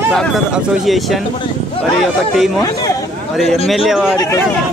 Tractor association మరి యొక్క team మరి ఎమ్మెల్యే వారి కోసం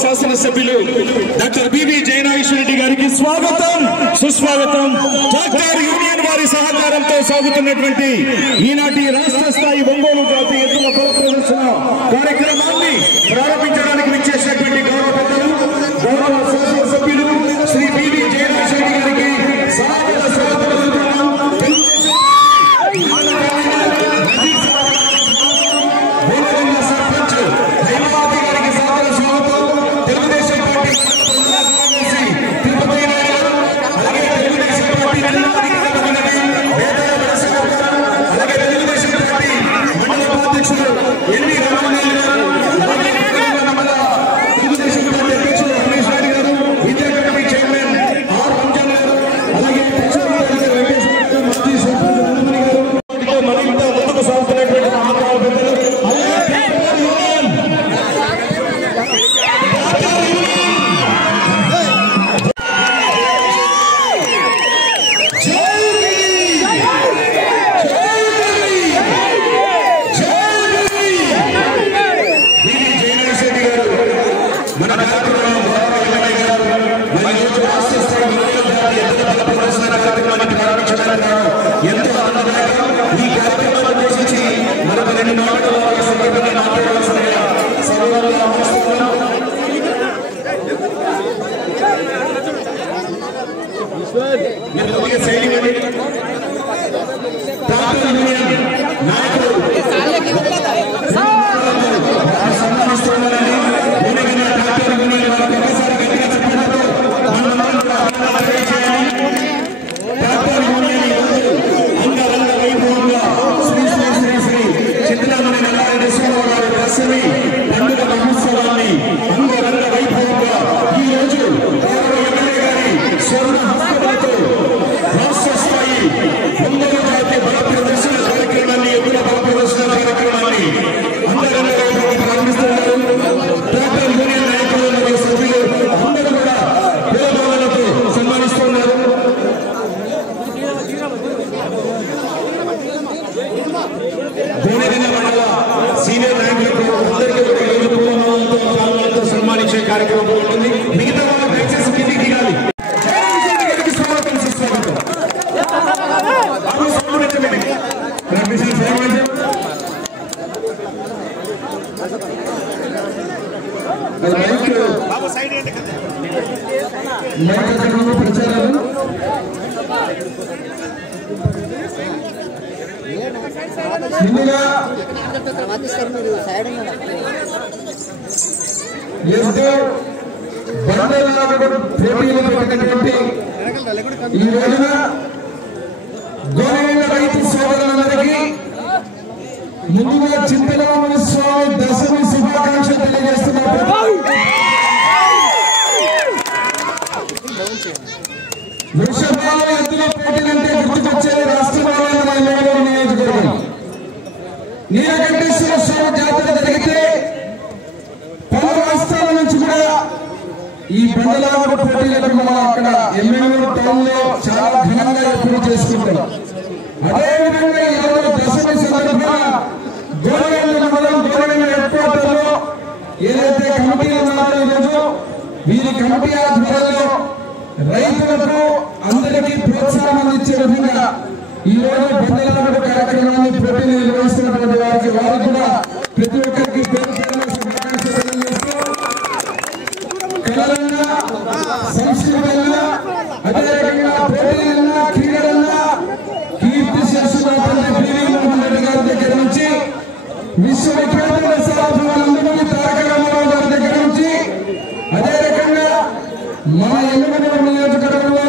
శాసనసభ్యులు డాక్టర్ బివి జయనాగేశ్వర రెడ్డి గారికి స్వాగతం సుస్వాగతం. ట్రాక్టర్ యూనియన్ వారి సహకారంతో సాగుతున్నటువంటి ఈనాటి రాష్ట్ర స్థాయి ఒంగోలు జాతీయ ఎద్దుల ప్రదర్శన కార్యక్రమాన్ని ప్రారంభించడానికి విచ్చేసినటువంటి గౌరవ పెద్దలు గౌరవ శాసనసభ్యులు శ్రీ బివి జయనాగేశ్వర రెడ్డి గారికి సాదర స్వాగతం. దశమి పండుగ మహోత్సవాన్ని అంగరంగ వైభవంగా ఈ రోజు ఎమ్మెల్యే గారి స్వర్ణ హస్తములతో రాష్ట్ర స్థాయి వందల జాతీయ బల ప్రదర్శన కార్యక్రమాన్ని ఎదుర బల ప్రదర్శన కార్యక్రమాన్ని అంగరంగ వైభవంగా ప్రారంభిస్తున్నారు. డాక్టర్ యూనియన్ నాయకులు మరియు సభ్యులు అందరూ కూడా పూలమాలలతో సన్మానిస్తున్నారు. గోనెగండ్ల మండల సీనియర్ నాయకులకు అందరికీ పూలమాలతో సన్మానించే కార్యక్రమం ఉంటుంది. మిగతా వాళ్ళు దయచేసి కిందికి దిగాలి. స్వాగతం సుస్వాగతం. ప్రచారాలు ముందుగా పోటీలు పెట్టినటువంటి ఈ రోజున గోనెగండ్ల రైతు సోదరులందరికీ ముందుగా చింతలరామ స్వామి దశమి శుభాకాంక్షలు తెలియజేస్తున్నారు. వృషభాల ఎద్దుల పోటీలంటే గుర్తుకొచ్చేది రాష్ట్రంలో నియోజకవర్గం. నీలకంఠేశ్వర స్వామి జాతర జరిగితే పలు రాష్ట్రాల నుంచి కూడా ఈ బండలాట పోటీలకు మనం అక్కడ ఎమ్మెల్యే టౌన్ లో చాలా ఘనంగా ఎప్పుడు చేసుకుంటాం. అదేవిధంగా ఈరోజు దశమి సందర్భంగా గోనెగండ్ల మండలం గోనెగండ్ల హెడ్ క్వార్టర్ లో ఏదైతే కమిటీలు ఉన్నారో ఈరోజు వీరి కమిటీ ఆధ్వర్యంలో రైతులకు అందరికీ ప్రోత్సాహం అందించే విధంగా ఈ రోజు బండలాట కార్యక్రమాన్ని పోటీలు నిర్వహిస్తున్నటువంటి వారికి కూడా ప్రతి ఒక్కరికి కళలన్నా సంస్కృతంగా అదేవిధంగా పోటీలన్నా క్రీడలన్నా కీర్తి శేషునాథ్ పివి మోహన్ రెడ్డి గారి దగ్గర నుంచి విశ్వవిఖ్యాత సాధువులందరినీ తారక రామారావు గారి దగ్గర నుంచి అదే రకంగా మన ఎమ్మెల్యే నియోజకవర్గంలో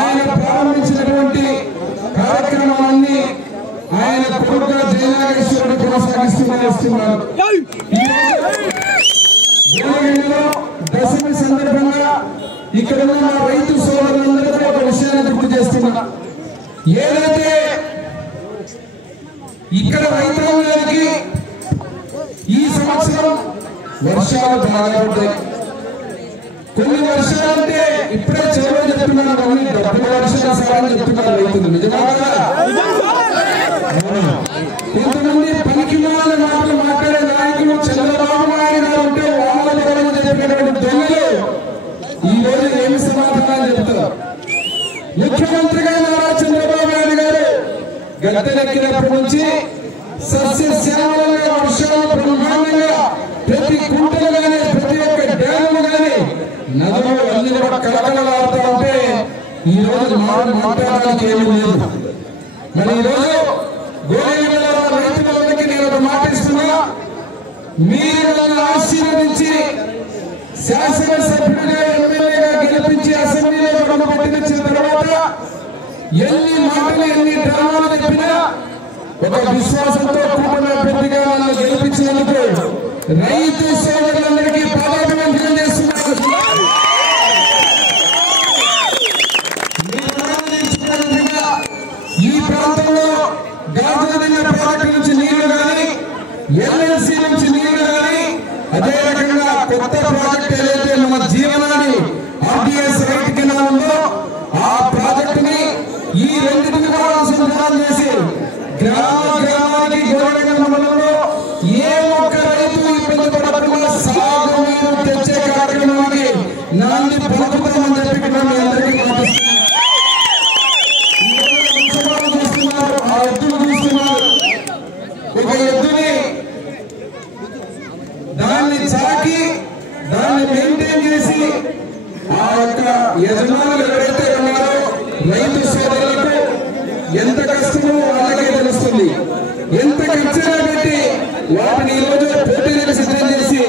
ఆయన ప్రారంభించినటువంటి కార్యక్రమాన్ని ఆయన కొడుకుగా జయనాగేశ్వరుడు కొనసాగిస్తూనే వస్తున్నారు. దశమి సందర్భంగా ఇక్కడ ఉన్న రైతు సోదరులందరికీ ఒక విషయాన్ని గుర్తు చేస్తున్నా. ఏదైతే ఇక్కడ రైతాంగానికి ఈ సంవత్సరం వర్షాలు బాగా ఉంటాయి. కొన్ని వర్షాలంటే ఇప్పుడే చెరువు చెప్తున్నారు, కొన్ని డబ్బుల వర్షాలు సారని చెప్తున్నారు రైతులు. నిజంగా కొంతమంది పనికి మాటలు మాట్లాడే నాయకులు చంద్రబాబు నాయుడు గారు ఉంటే వాళ్ళ చెప్పినటువంటి దొంగలు ఈ రోజు ఏమి సమాధానాలు చెప్తారు. ముఖ్యమంత్రిగా నారా చంద్రబాబు నాయుడు గారు గద్దెనెక్కినప్పటి నుంచి సస్యశ్యామలంగా వర్షాలు బ్రహ్మాండంగా ప్రతి కుంటలు గానీ ప్రతి ఒక్క డ్యాము గానీ నదులు అన్ని కూడా కలకలలాడుతూ ఉంటే ఈ రోజు మాట్లాడడానికి ఏమీ లేదు. మరి ఈ రోజు గోనెగండ్ల రైతులందరికీ నేను ఒక మాట ఇస్తున్నా. మీరు నన్ను ఆశీర్వదించి శాసనసభ్యుడిగా ఎమ్మెల్యేగా గెలిపించి అసెంబ్లీలో పట్టించిన తర్వాత ఎన్ని మాటలు ఎన్ని డ్రామాలు చెప్పినా ఒక విశ్వాసంతో కూడిన అభ్యర్థిగా నన్ను గెలిపించినందుకు రైతు సోదరులందరికీ పాదాభివందనం చేస్తున్నారు. ఈ ప్రాంతంలో గాజుల ప్రాజెక్టు నుంచి నీళ్లు కానీ ఎల్ఎన్సీ నుంచి నీళ్లు కానీ అదే రకంగా కొత్త ప్రాజెక్టు ఏదైతే మన జీవనాన్ని ఆర్టీఎస్ రైట్ కింద ఉందో ఆ ప్రాజెక్టుని ఈ రెండింటిని కూడా అనుసంధానం చేసి గ్రామానికి గోనెగండ్ల మండలంలో ఏ ఒక్క రైతు ఇబ్బంది పడకుండా సాగునీరు తెచ్చే కార్యక్రమానికి నాంది పలుకుతామని చెప్పి మీ అందరికీ చూస్తున్నారు. ఆ ఎద్దులు చూస్తున్నారు. ఒక ఎద్దుని దాన్ని చాకి దాన్ని మెయింటైన్ చేసి ఆ యొక్క యజమానులు ఎవరైతే ఉన్నారో రైతు సోదరులకు ఎంత కష్టమో వాళ్ళకే తెలుస్తుంది. ఎంత ఖర్చుగా పెట్టి వాటిని ఈ రోజు పోటీలకు సిద్ధం చేసి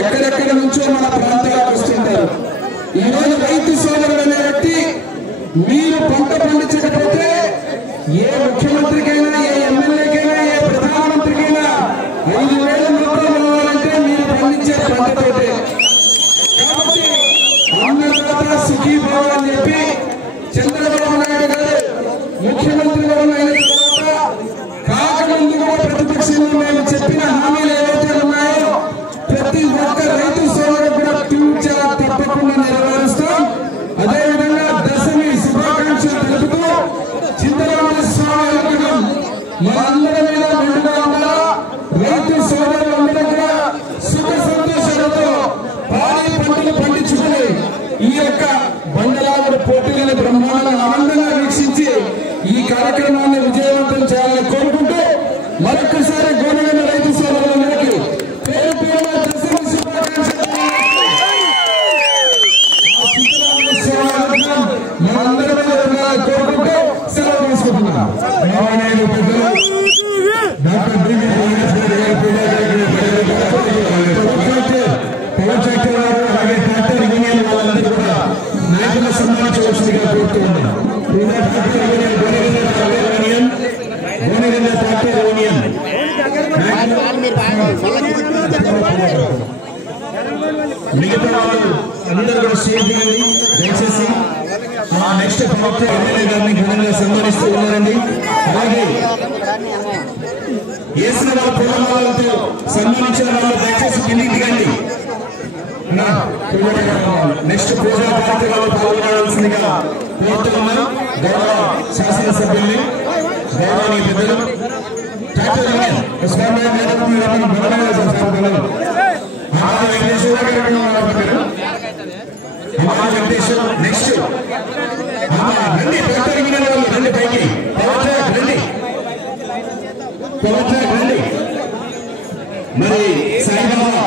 ఎక్కడెక్కడ నుంచో మన ప్రాంతాలకు వస్తుంటారు. ఈ రోజు రైతు సోదరులను బట్టి మీరు పంట పండించకపోతే ఏ ముఖ్యమంత్రికైనా ఏ ఎమ్మెల్యేకైనా ఏ ప్రధానమంత్రికైనా 5,000 పండించే పంటతోటే. కాబట్టి అందరూ సుఖీభావం అని చెప్పి చంద్రబాబు నాయుడు గారు ముఖ్యమంత్రిగా అయిన తర్వాత కాకముందు కూడా ప్రతిపక్షంలో మేము చెప్పిన హామీలు ఏవైతే ఉన్నాయో ప్రతి ఒక్క రైతు సోదరు కూడా తూచా తప్పకుండా నెరవేరుస్తాం. అదేవిధంగా దశమి శుభాకాంక్షలు తెలుపుతూ చింతలవాడ స్వామి అనుగ్రహం మనందరి మీద మెండుగా ఉండాలా. రైతు సోదరులందరూ కూడా సుఖ సంతోషాలతో పాడి పంటలు పండించుకుని ఈ యొక్క బండలాగుడు పోటీలను బ్రహ్మాండంగా ఆనందంగా వీక్షించి ఈ కార్యక్రమాన్ని విజయవంతం చేయాలని కోరుకుంటూ మరొకసారి గోనగండ రైతు సోదరులందరికీ పేరు పేరున దశమి శుభాకాంక్షలు. మనందరి మీద ఉండాలని కోరుకుంటూ సెలవు తీసుకుంటున్నాం. డాక్టర్ బివి నాయకుల సన్మానించవలసిందిగా కోరుతున్నాం. మిగతా వాళ్ళు అందరూ కూడా స్టేజ్ దిగండి దయచేసి. నెక్స్ట్ ప్రభుత్వ ఎమ్మెల్యే గారిని ఘనంగా సన్మానిస్తూ ఉన్నారండి. అలాగే వేసిన వాళ్ళ పూలమాలతో సన్మానించిన వాళ్ళు దయచేసి కిందికి దిగండి. నెక్స్ట్ పూజా కార్యక్రమాలు పాల్గొనవలసిందిగా కోరుతున్నాం. గౌరవ శాసనసభ్యుల్ని గౌరవనీయ పెద్దలు నెక్స్ట్ రండి పైకి రండి. మరి సాయిబాబా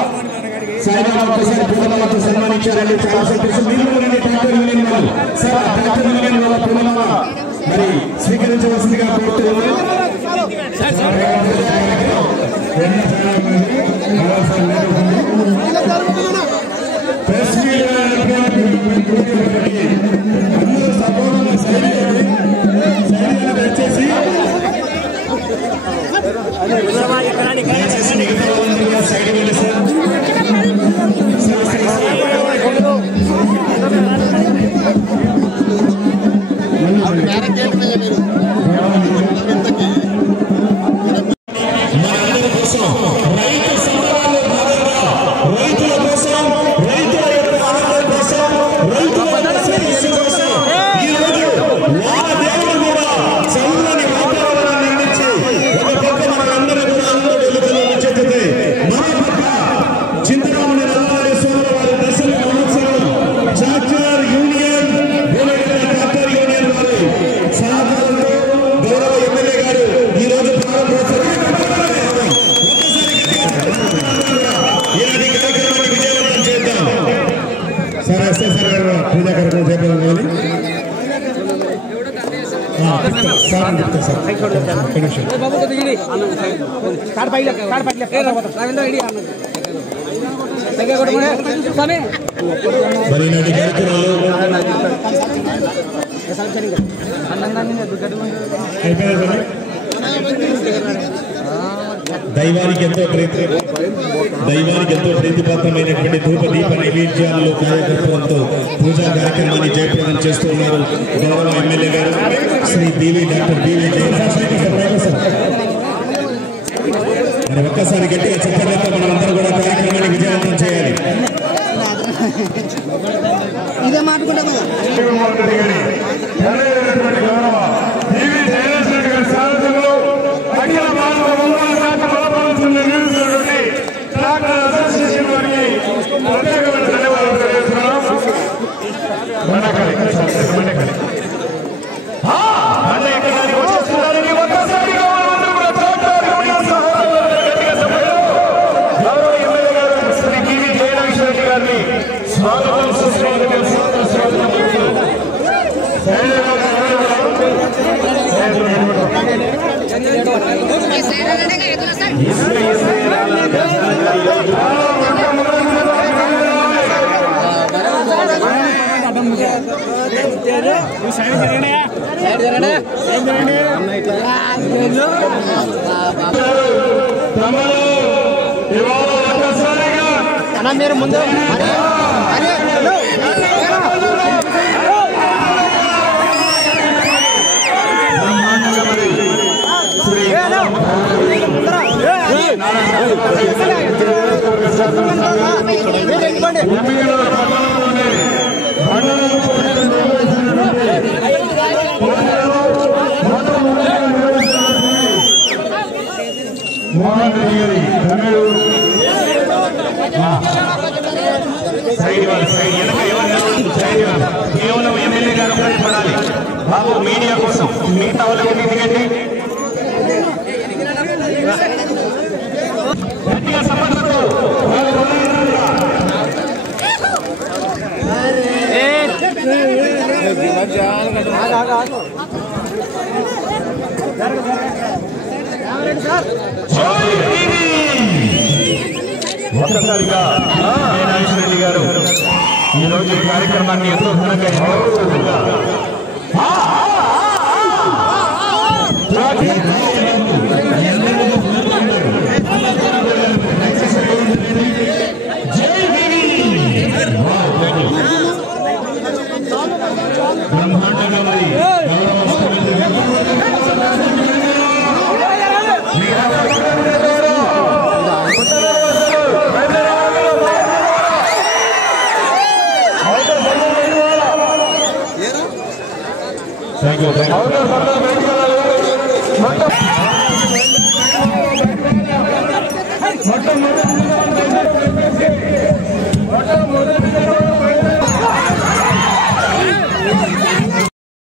ఒక్కసారి పూలమాలతో సన్మానించారండి. చాలా సంతోషం. మీరు రండి ట్రాక్టర్ యూనియన్ వాళ్ళు. సార్ ట్రాక్టర్ యూనియన్ వాళ్ళ పూలమాల మరి స్వీకరించవలసిందిగా కోరుతున్నాను. ప్రెస్ అందరూ సపోర్ట్ దయచేసి సైడ్ వెళ్ళి సార్. మనందరి కోసం రైతు సంబరాల్లో భాగంగా రైతుల కోసం, రైతుల యొక్క ఆనందం కోసం, రైతుల శ్రేయస్సు కోసం ఈరోజు వాళ్ళ దేవుడు కూడా చల్లని వాతావరణాన్ని అందించి ఒక పక్క మనందరూ కూడా అందరూ వెలుగులో వచ్చేది. మరో పక్క చింతరాముని నల్లవారి సోదరు వారి దశల మహోత్సవం ట్రాక్టర్ యూనియన్ ట్రాక్టర్ యూనియన్ వారి సహకారంతో గౌరవ ఎమ్మెల్యే గారు ఈ రోజు ప్రారంభోత్సవం ఇలాంటి కార్యక్రమాన్ని విజయవంతం చేద్దాం. సార్ ఎస్ఎస్ఆర్ గారు పూజా కార్యక్రమం చేపట్టాలి. మరి ఇలాంటి కార్యక్రమాలు దైవానికి ఎంతో ప్రీతిపాత్రమైనటువంటి ధూప దీప నైవేద్యాలలో కార్యకర్తలతో పూజా కార్యక్రమాన్ని జయప్రదం చేస్తూ ఉన్నారు గౌరవ ఎమ్మెల్యే గారు శ్రీ డాక్టర్ బివి మరి ఒక్కసారి గట్టిగా చెప్పడంతో మనమందరూ కూడా కార్యక్రమాన్ని విజయవంతం చేయాలి. ఇదే మాట్లాడుకుంటాం స్వాగతం సుస్వాగతం అన్న మీరు ముందు కేవలం ఎమ్మెల్యే గారు పడాలి బాబు మీడియా కోసం మిగతా వాళ్ళకి ఎందుకండి గట్టిగా సమర్థతో ఒక్కసారిగా జయనాగేశ్వర రెడ్డి గారు ఈరోజు ఈ కార్యక్రమాన్ని ఎంతో ఘనంగా బ్రహ్మాండంగా మరి థ్యాంక్ యూ